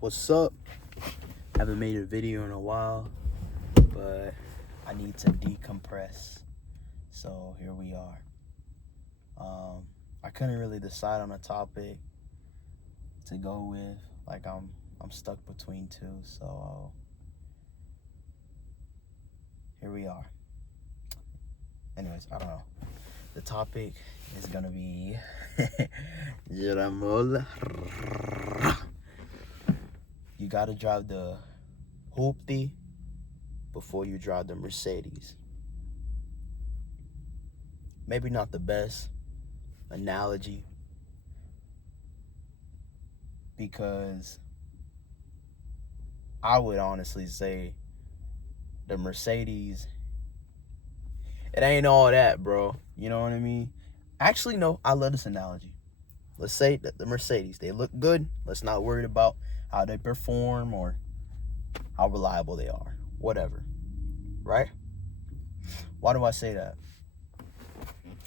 What's up? Haven't made a video in a while, but I need to decompress. So here we are. I couldn't really decide on a topic to go with. Like I'm stuck between two. So here we are. Anyways, I don't know. The topic is gonna be you gotta drive the Hoopty before you drive the Mercedes. Maybe not the best analogy, because I would honestly say the Mercedes, it ain't all that, bro. You know what I mean? Actually, no, I love this analogy. Let's say that the Mercedes, they look good. Let's not worry about how they perform or how reliable they are. Whatever. Right? Why do I say that?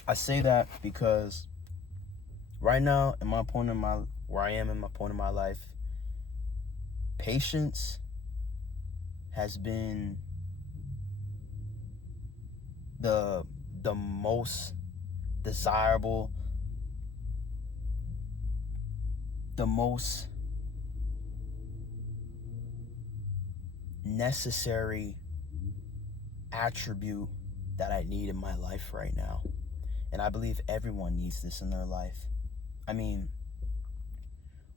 I say that because right now, where I am in my point of my life, patience has been the most desirable, the most necessary attribute that I need in my life right now. And I believe everyone needs this in their life. I mean,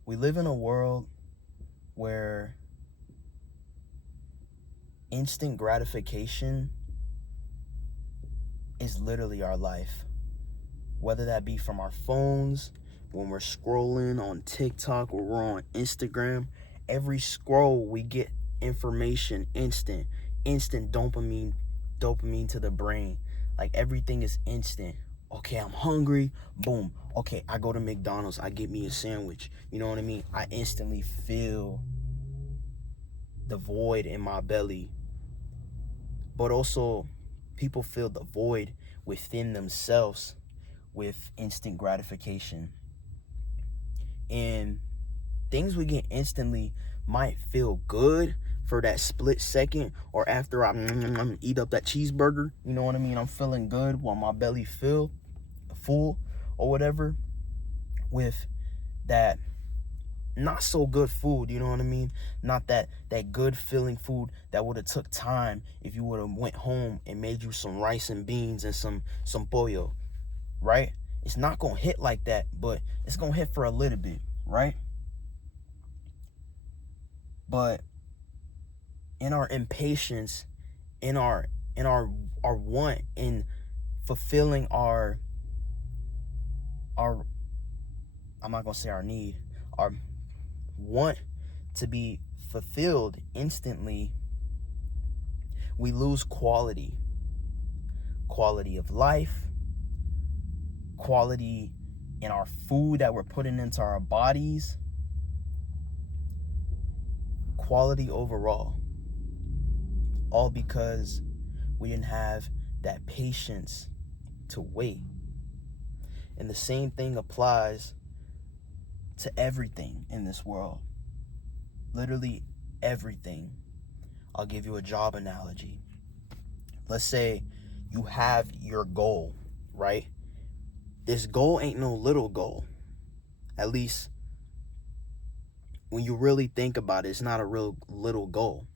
we live in a world where instant gratification is literally our life. Whether that be from our phones, when we're scrolling on TikTok, or we're on Instagram, every scroll we get information, instant dopamine to the brain. Like everything is instant. Okay, I'm hungry, boom. Okay, I go to McDonald's, I get me a sandwich. You know what I mean? I instantly feel the void in my belly. But also, people feel the void within themselves with instant gratification. And things we get instantly might feel good for that split second, or after I eat up that cheeseburger, you know what I mean? I'm feeling good while my belly full or whatever, with that not so good food, you know what I mean? Not that good feeling food that would have took time if you would have went home and made you some rice and beans and some pollo, right? It's not gonna hit like that, but it's gonna hit for a little bit, right? But in our impatience, in our want, in fulfilling our I'm not gonna say our need, our want to be fulfilled instantly, we lose quality of life, quality in our food that we're putting into our bodies, quality overall, all because we didn't have that patience to wait. And the same thing applies to everything in this world. Literally everything. I'll give you a job analogy. Let's say you have your goal, right? This goal ain't no little goal. At least when you really think about it, it's not a real little goal,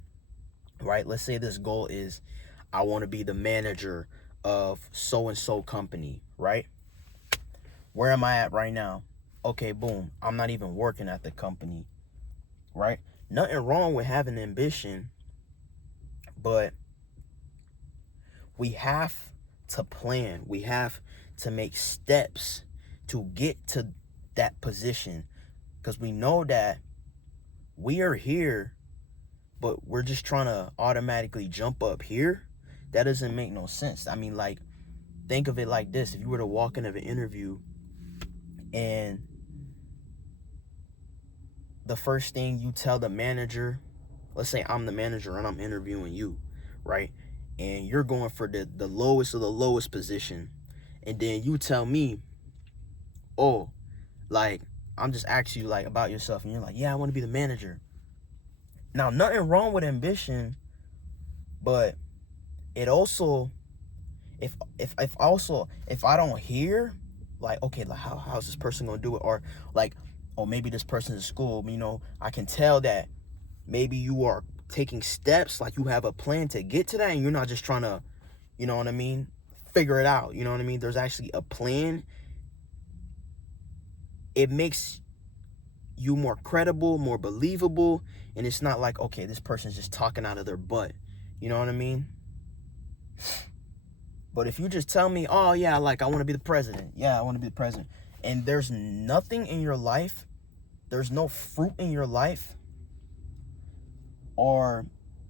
right? Let's say this goal is, I want to be the manager of so-and-so company, right? Where am I at right now? Okay, boom. I'm not even working at the company, right? Nothing wrong with having ambition, but we have to plan. We have to make steps to get to that position, because we know that we are here, but we're just trying to automatically jump up here. That doesn't make no sense. I mean, like, think of it like this. If you were to walk into an interview and the first thing you tell the manager, let's say I'm the manager and I'm interviewing you, right? And you're going for the lowest of the lowest position. And then you tell me, oh, like, I'm just asking you, like, about yourself. And you're like, yeah, I want to be the manager. Now, nothing wrong with ambition, but it also, if I don't hear, like, okay, like how's this person gonna do it, or like, oh, maybe this person in school, I can tell that maybe you are taking steps, like you have a plan to get to that, and you're not just trying to, you know what I mean, figure it out. You know what I mean? There's actually a plan. It makes you more credible, more believable, and it's not like, okay, this person's just talking out of their butt. You know what I mean? But if you just tell me, oh yeah, like I want to be the president. Yeah, I want to be the president. And there's nothing in your life, there's no fruit in your life, or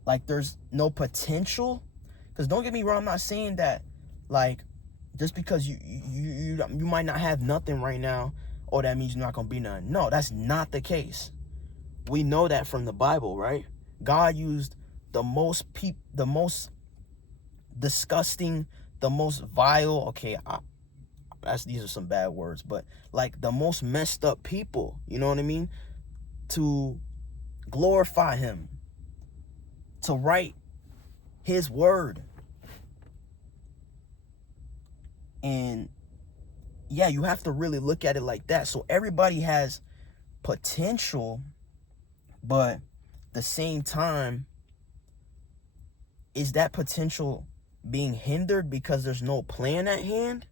like there's no potential. Because don't get me wrong, I'm not saying that like just because you might not have nothing right now, oh, that means you're not gonna be none. No, that's not the case. We know that from the Bible, right? God used the most disgusting, the most vile, okay, these are some bad words, but like the most messed up people, you know what I mean, to glorify him, to write his word. And yeah, you have to really look at it like that. So everybody has potential, but at the same time, is that potential being hindered because there's no plan at hand?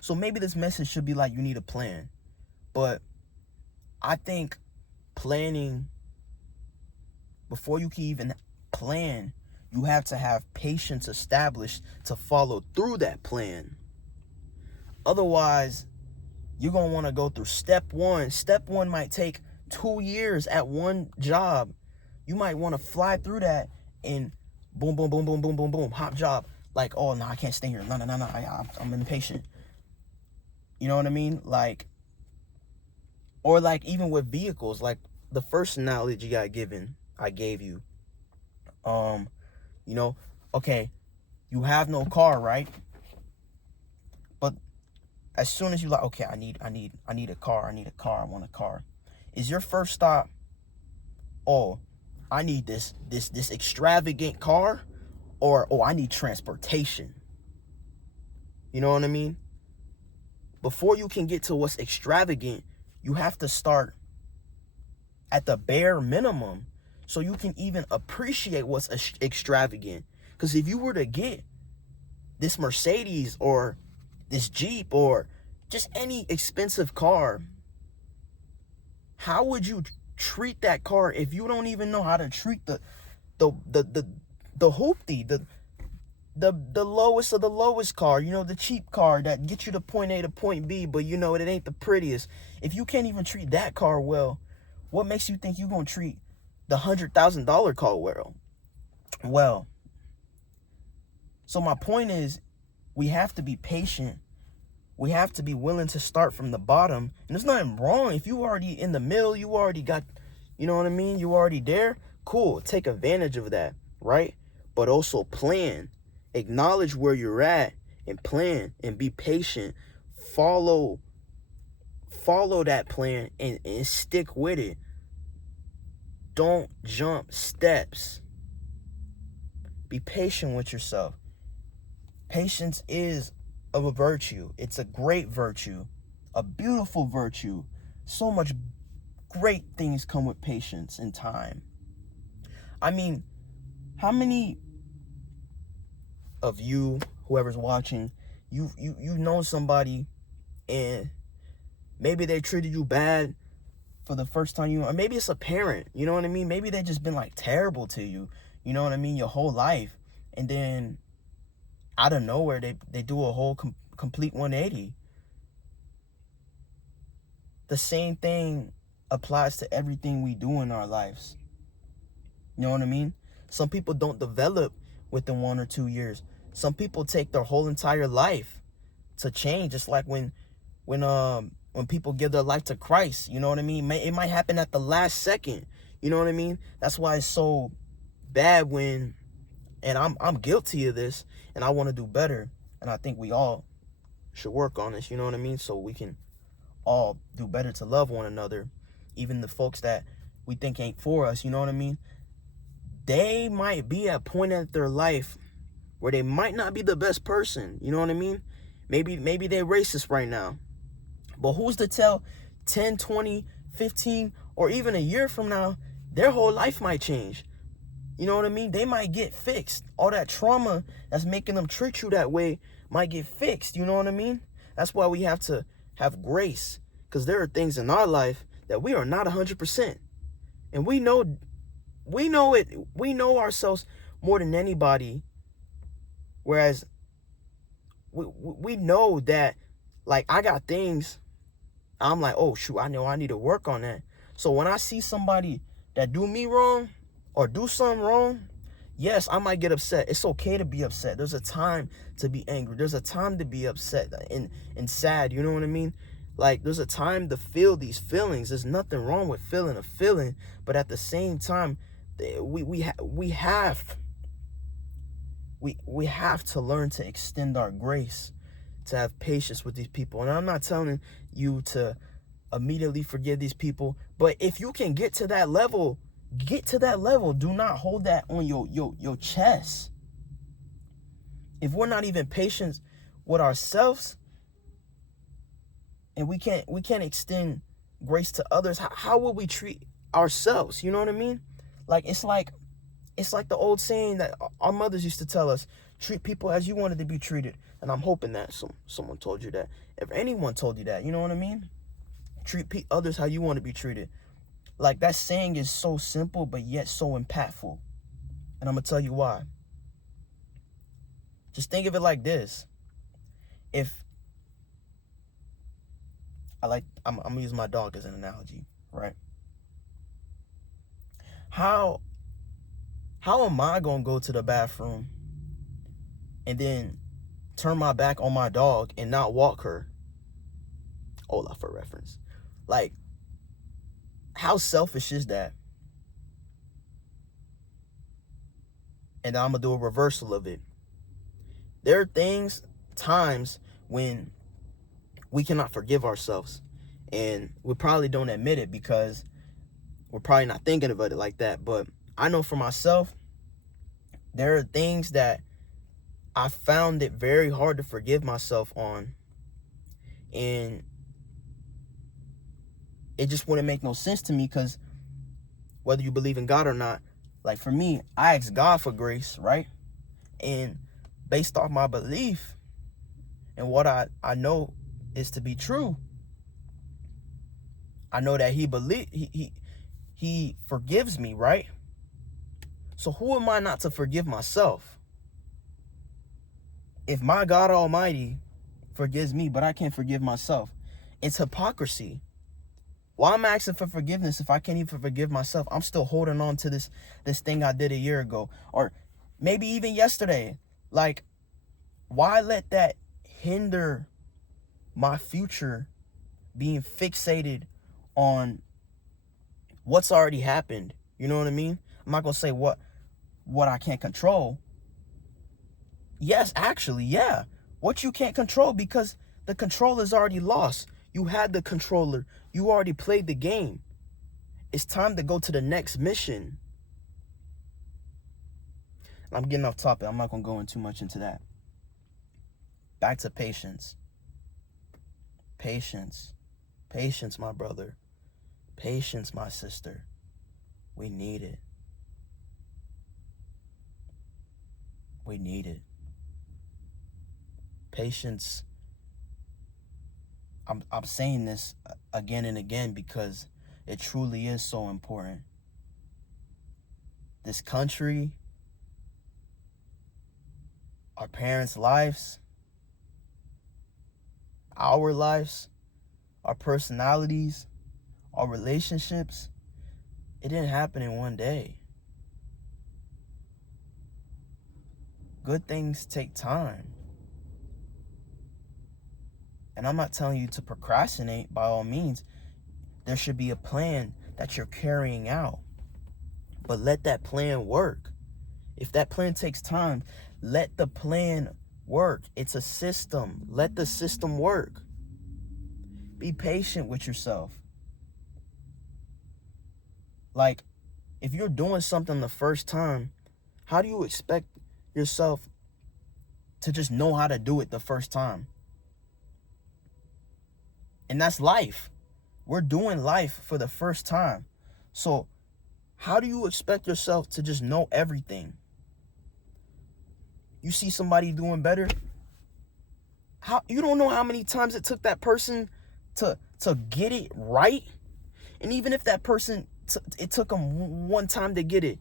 So maybe this message should be like, you need a plan. But I think planning, before you can even plan, you have to have patience established to follow through that plan. Otherwise, you're going to want to go through step one. Step one might take 2 years at one job. You might want to fly through that and boom, boom, boom, boom, boom, boom, boom, hop job. Like, oh, no, I can't stay here. No, I'm impatient. You know what I mean? Like, or like even with vehicles, like the first analogy I gave you. Okay, you have no car, right? But as soon as you like, okay, I need a car. I want a car. Is your first stop, oh, I need this extravagant car, or oh, I need transportation? You know what I mean? Before you can get to what's extravagant, you have to start at the bare minimum so you can even appreciate what's extravagant. Because if you were to get this Mercedes or this Jeep or just any expensive car, how would you treat that car if you don't even know how to treat the Hoopty, the lowest of the lowest car, the cheap car that gets you to point A to point B, but it ain't the prettiest? If you can't even treat that car well, what makes you think you're going to treat the $100,000 car well? So my point is, we have to be patient. We have to be willing to start from the bottom. And there's nothing wrong. If you already in the middle, you already got, you know what I mean? You already there. Cool. Take advantage of that, right? But also plan. Acknowledge where you're at and plan and be patient. Follow that plan and stick with it. Don't jump steps. Be patient with yourself. Patience is of a virtue. It's a great virtue, a beautiful virtue. So much great things come with patience and time. I mean, how many of you, whoever's watching, you know somebody and maybe they treated you bad for the first time, or maybe it's a parent, you know what I mean? Maybe they just been like terrible to you, you know what I mean, your whole life. And then out of nowhere, they do a whole complete 180. The same thing applies to everything we do in our lives. You know what I mean? Some people don't develop within 1 or 2 years. Some people take their whole entire life to change. It's like when people give their life to Christ, you know what I mean? It might happen at the last second. You know what I mean? That's why it's so bad and I'm guilty of this, and I want to do better. And I think we all should work on this, you know what I mean? So we can all do better to love one another. Even the folks that we think ain't for us, you know what I mean? They might be at a point in their life where they might not be the best person, you know what I mean? Maybe they're racist right now. But who's to tell 10, 20, 15, or even a year from now, their whole life might change. You know what I mean? They might get fixed. All that trauma that's making them treat you that way might get fixed. You know what I mean? That's why we have to have grace. Because there are things in our life that we are not 100%. And we know it. We know ourselves more than anybody. Whereas we know that, like, I got things, I'm like, oh, shoot, I know I need to work on that. So when I see somebody that do me wrong or do something wrong, yes, I might get upset. It's okay to be upset. There's a time to be angry. There's a time to be upset and sad. You know what I mean? Like, there's a time to feel these feelings. There's nothing wrong with feeling a feeling. But at the same time, we have to learn to extend our grace, to have patience with these people. And I'm not telling you to immediately forgive these people, but if you can get to that level, get to that level. Do not hold that on your chest. If we're not even patient with ourselves, and we can't extend grace to others, how will we treat ourselves? You know what I mean? Like, it's like the old saying that our mothers used to tell us: treat people as you wanted to be treated. And I'm hoping that someone told you that. If anyone told you that, you know what I mean? Treat others how you want to be treated. Like, that saying is so simple, but yet so impactful. And I'm going to tell you why. Just think of it like this. If I'm going to use my dog as an analogy, right? How am I going to go to the bathroom and then turn my back on my dog and not walk her? Hola, for reference. Like, how selfish is that? And I'm going to do a reversal of it. There are times when we cannot forgive ourselves. And we probably don't admit it because we're probably not thinking about it like that. But I know for myself, there are things that I found it very hard to forgive myself on. And it just wouldn't make no sense to me, because whether you believe in God or not, like, for me, I ask God for grace, right? And based off my belief and what I know is to be true, I know that he forgives me, right? So who am I not to forgive myself? If my God Almighty forgives me, but I can't forgive myself, it's hypocrisy. Why am I asking for forgiveness if I can't even forgive myself? I'm still holding on to this thing I did a year ago, or maybe even yesterday. Like, why let that hinder my future, being fixated on what's already happened? You know what I mean? I'm not going to say what I can't control. Yes, actually, yeah. What you can't control, because the control is already lost. You had the controller. You already played the game. It's time to go to the next mission. I'm getting off topic. I'm not going to go in too much into that. Back to patience. Patience. Patience, my brother. Patience, my sister. We need it. We need it. Patience. I'm saying this again and again because it truly is so important. This country, our parents' lives, our lives, our personalities, our relationships, it didn't happen in one day. Good things take time. And I'm not telling you to procrastinate, by all means. There should be a plan that you're carrying out. But let that plan work. If that plan takes time, let the plan work. It's a system. Let the system work. Be patient with yourself. Like, if you're doing something the first time, how do you expect yourself to just know how to do it the first time? And that's life. We're doing life for the first time. So how do you expect yourself to just know everything? You see somebody doing better, you don't know how many times it took that person to get it right. And even if that person, it took them one time to get it,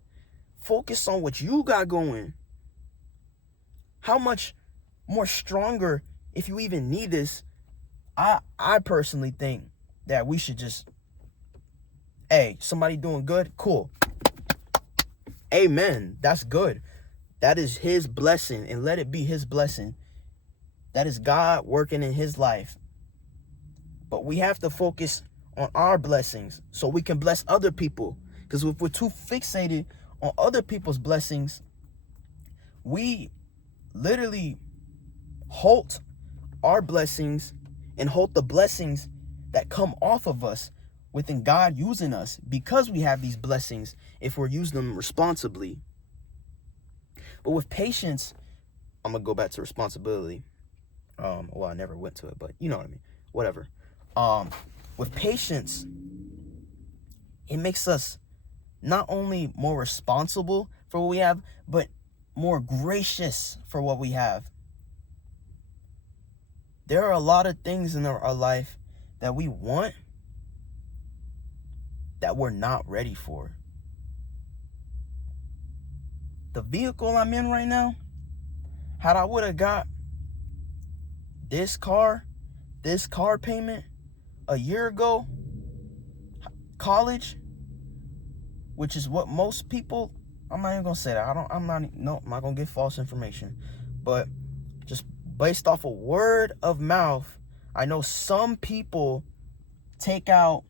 focus on what you got going. How much more stronger, if you even need this, I personally think that we should just, hey, somebody doing good, cool. Amen. That's good. That is his blessing, and let it be his blessing. That is God working in his life. But we have to focus on our blessings so we can bless other people. Because if we're too fixated on other people's blessings, we literally halt our blessings and halt the blessings that come off of us within God using us, because we have these blessings if we're using them responsibly. But with patience, I'm going to go back to responsibility. Well, I never went to it, but you know what I mean. Whatever. With patience, it makes us not only more responsible for what we have, but more gracious for what we have. There are a lot of things in our life that we want that we're not ready for. The vehicle I'm in right now, had I would have got this car payment a year ago, college, which is what most people, I'm not even gonna say that. I'm not gonna give false information, but just based off of word of mouth, I know some people take out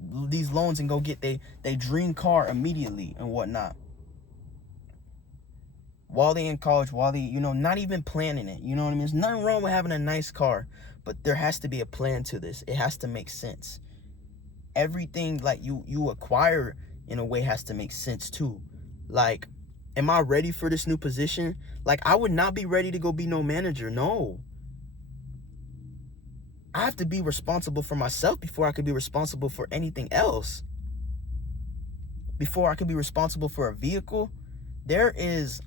these loans and go get they dream car immediately and whatnot, while they in college, while they, not even planning it. You know what I mean? There's nothing wrong with having a nice car, but there has to be a plan to this. It has to make sense. Everything like you acquire in a way has to make sense too. Like, am I ready for this new position? Like, I would not be ready to go be no manager. No. I have to be responsible for myself before I could be responsible for anything else. Before I could be responsible for a vehicle, there is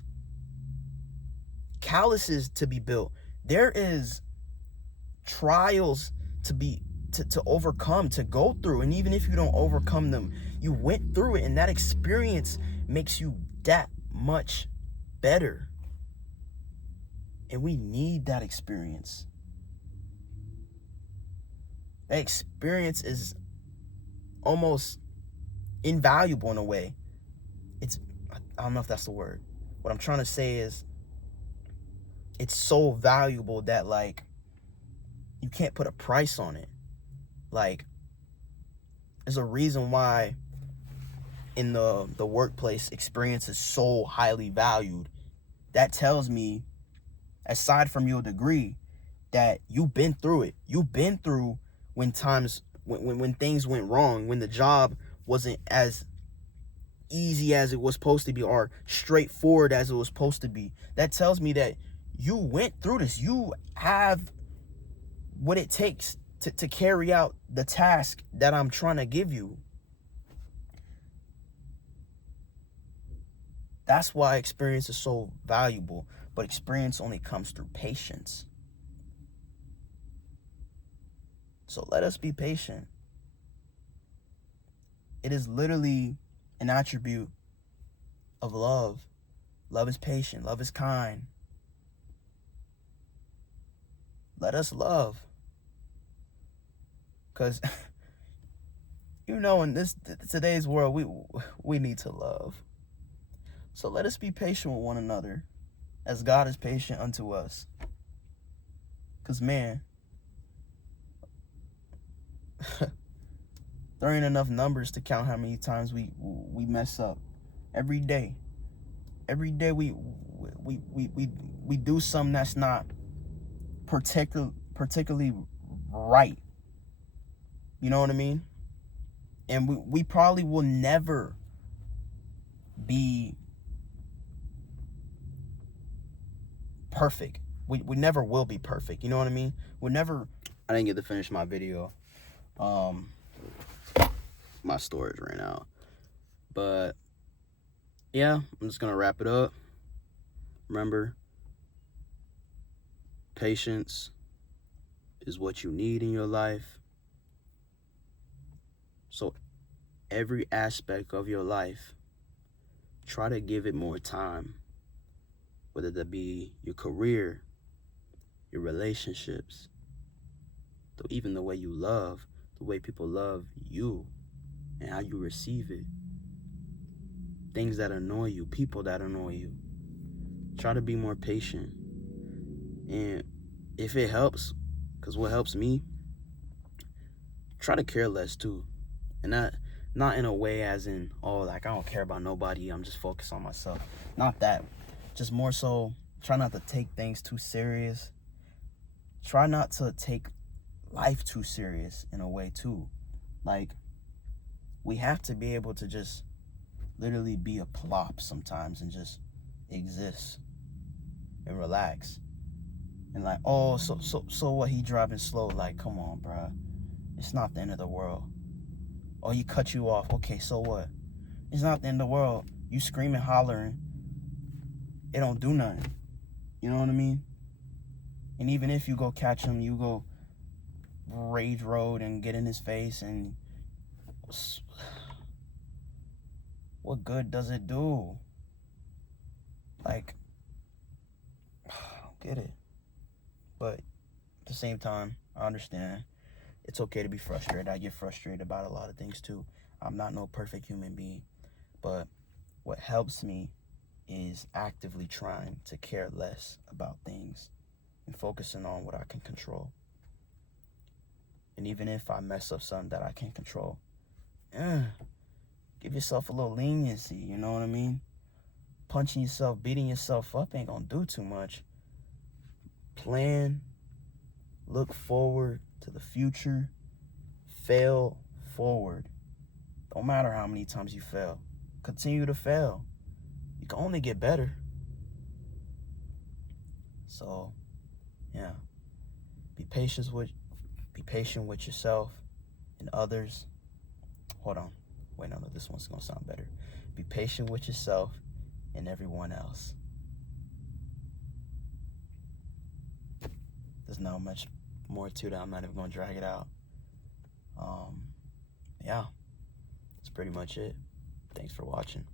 calluses to be built. There is trials to overcome, to go through. And even if you don't overcome them, you went through it, and that experience makes you that much better. And we need that experience. That experience is almost invaluable in a way. I don't know if that's the word. What I'm trying to say is, it's so valuable that, like, you can't put a price on it. Like, there's a reason why in the workplace experience is so highly valued. That tells me, aside from your degree, that you've been through it. You've been through when things went wrong, when the job wasn't as easy as it was supposed to be, or straightforward as it was supposed to be. That tells me that you went through this. You have what it takes to carry out the task that I'm trying to give you. That's why experience is so valuable. But experience only comes through patience. So let us be patient. It is literally an attribute of love. Love is patient. Love is kind. Let us love. Because, in today's world, we need to love. So let us be patient with one another as God is patient unto us. Because, man, there ain't enough numbers to count how many times we mess up. Every day we do something that's not particularly right. You know what I mean? And we probably will never be perfect. We never will be perfect. You know what I mean? I didn't get to finish my video. My storage ran out. But yeah, I'm just gonna wrap it up. Remember, patience is what you need in your life. So every aspect of your life, try to give it more time. Whether that be your career, your relationships, even the way you love, the way people love you, and how you receive it. Things that annoy you, people that annoy you. Try to be more patient. And if it helps, because what helps me, try to care less too. And not in a way as in, oh, like I don't care about nobody, I'm just focused on myself. Not that. Just more so, try not to take things too serious. Try not to take life too serious in a way too. Like, we have to be able to just literally be a plop sometimes and just exist and relax. And like, oh, so what, he driving slow? Like, come on, bruh. It's not the end of the world. Oh, he cut you off. Okay, so what? It's not the end of the world. You screaming, hollering, it don't do nothing. You know what I mean? And even if you go catch him, you go rage road and get in his face, and what good does it do? Like, I don't get it. But at the same time, I understand. It's okay to be frustrated. I get frustrated about a lot of things too. I'm not no perfect human being. But what helps me is actively trying to care less about things and focusing on what I can control. And even if I mess up something that I can't control, give yourself a little leniency, you know what I mean? Punching yourself, beating yourself up ain't gonna do too much. Plan, look forward to the future, fail forward. Don't matter how many times you fail. Continue to fail. You can only get better. So, yeah. Be patient with yourself and others. Hold on. Wait, no, this one's gonna sound better. Be patient with yourself and everyone else. There's not much more to that. I'm not even gonna drag it out. Yeah, that's pretty much it. Thanks for watching.